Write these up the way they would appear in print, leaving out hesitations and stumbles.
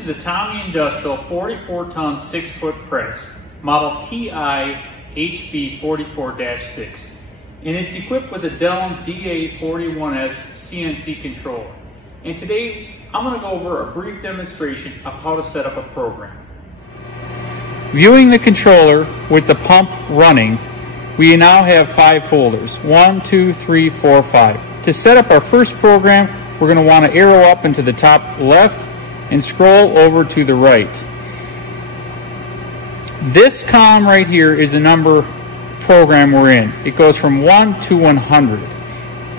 is the Tommy Industrial 44-ton 6-foot press, model TI HB44-6, and it's equipped with a Delem DA41S CNC controller. And today, I'm going to go over a brief demonstration of how to set up a program. Viewing the controller with the pump running, we now have 5 folders. 1, 2, 3, 4, 5. To set up our first program, we're going to want to arrow up into the top left and scroll over to the right. This column right here is the number program we're in. It goes from 1 to 100.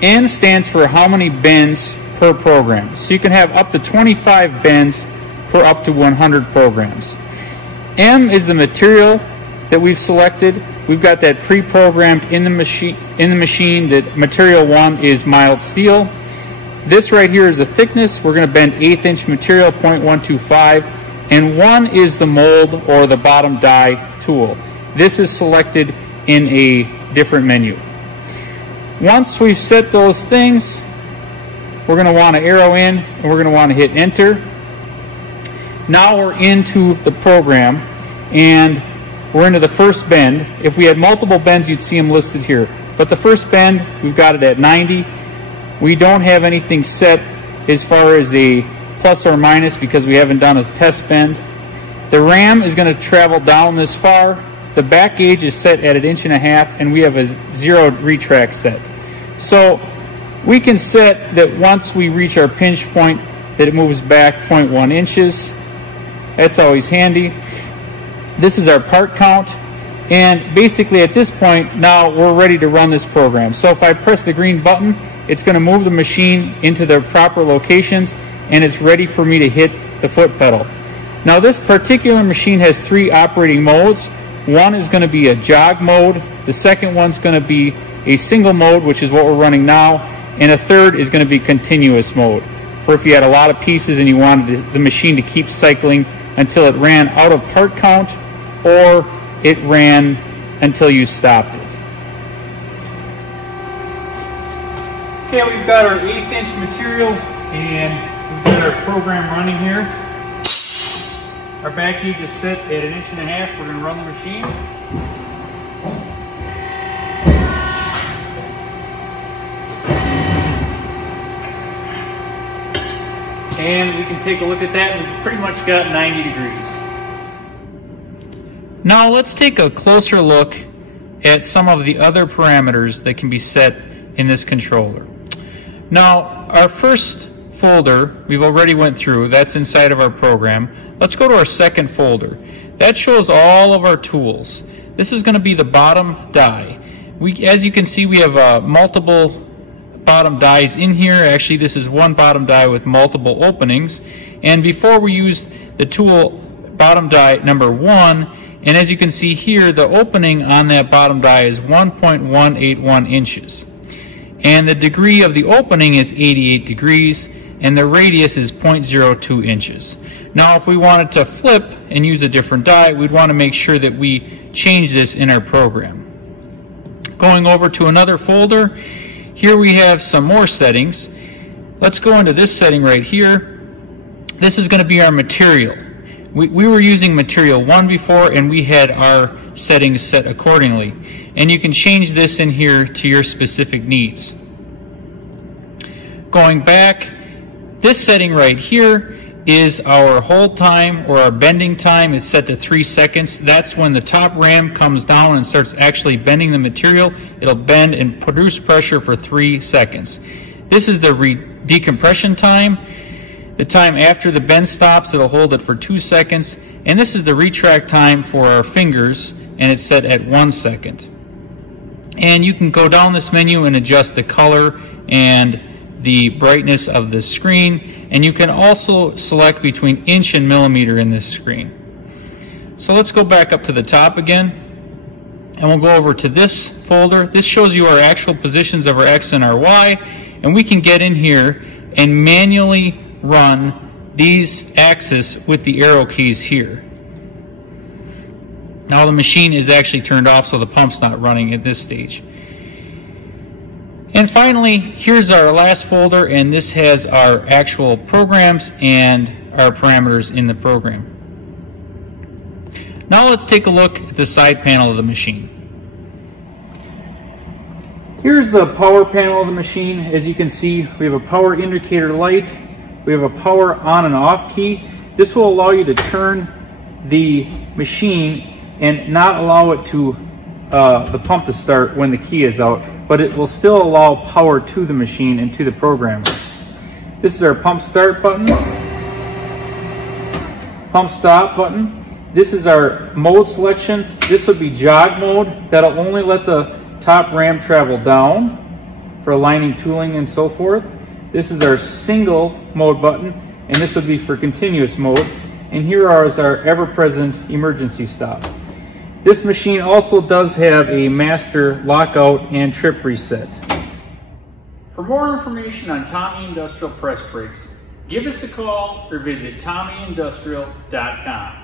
N stands for how many bends per program. So you can have up to 25 bends per up to 100 programs. M is the material that we've selected. We've got that pre-programmed in the machine. That material 1 is mild steel. This right here is the thickness. We're going to bend 1/8 inch material, 0.125, and 1 is the mold or the bottom die tool. This is selected in a different menu. Once we've set those things, we're going to want to arrow in and we're going to want to hit enter. Now we're into the program and we're into the first bend. If we had multiple bends, you'd see them listed here. But the first bend, we've got it at 90. We don't have anything set as far as a plus or minus because we haven't done a test bend. The ram is going to travel down this far. The back gauge is set at 1.5 inches and we have a 0 retract set. So we can set that once we reach our pinch point that it moves back 0.1 inches. That's always handy. This is our part count, and basically at this point now we're ready to run this program. So if I press the green button, it's going to move the machine into their proper locations and it's ready for me to hit the foot pedal. Now this particular machine has 3 operating modes. One is going to be a jog mode, the second one's going to be a single mode, which is what we're running now, and a third is going to be continuous mode, for if you had a lot of pieces and you wanted the machine to keep cycling until it ran out of part count or it ran until you stopped it. Okay, we've got our 1/8 inch material and we've got our program running here. Our back gauge is set at 1.5 inches. We're going to run the machine. And we can take a look at that. We've pretty much got 90 degrees. Now let's take a closer look at some of the other parameters that can be set in this controller. Now our first folder we've already went through. That's inside of our program. Let's go to our second folder. That shows all of our tools. This is going to be the bottom die. As you can see, we have multiple bottom dies in here. Actually, this is one bottom die with multiple openings. And before we use the tool bottom die number 1, and as you can see here, the opening on that bottom die is 1.181 inches. And the degree of the opening is 88 degrees, and the radius is 0.02 inches. Now, if we wanted to flip and use a different die, we'd want to make sure that we change this in our program. Going over to another folder, here we have some more settings. Let's go into this setting right here. This is going to be our material. We were using material 1 before, and we had our settings set accordingly. And you can change this in here to your specific needs. Going back, this setting right here is our hold time or our bending time. It's set to 3 seconds. That's when the top ram comes down and starts actually bending the material. It'll bend and produce pressure for 3 seconds. This is the decompression time. The time after the bend stops, it'll hold it for 2 seconds. And this is the retract time for our fingers, and it's set at 1 second. And you can go down this menu and adjust the color and the brightness of the screen, and you can also select between inch and millimeter in this screen. So let's go back up to the top again, and we'll go over to this folder. This shows you our actual positions of our X and our Y, and we can get in here and manually run these axes with the arrow keys here. Now the machine is actually turned off, so the pump's not running at this stage. And finally, here's our last folder, and this has our actual programs and our parameters in the program. Now let's take a look at the side panel of the machine. Here's the power panel of the machine. As you can see, we have a power indicator light. We have a power on and off key. This will allow you to turn the machine and not allow it to the pump to start when the key is out, but it will still allow power to the machine and to the programmer. This is our pump start button, pump stop button. This is our mode selection. This will be jog mode. That'll only let the top ram travel down for aligning tooling and so forth. This is our single mode button, and this would be for continuous mode. And here is our ever-present emergency stop. This machine also does have a master lockout and trip reset. For more information on Tommy Industrial Press Brakes, give us a call or visit TommyIndustrial.com.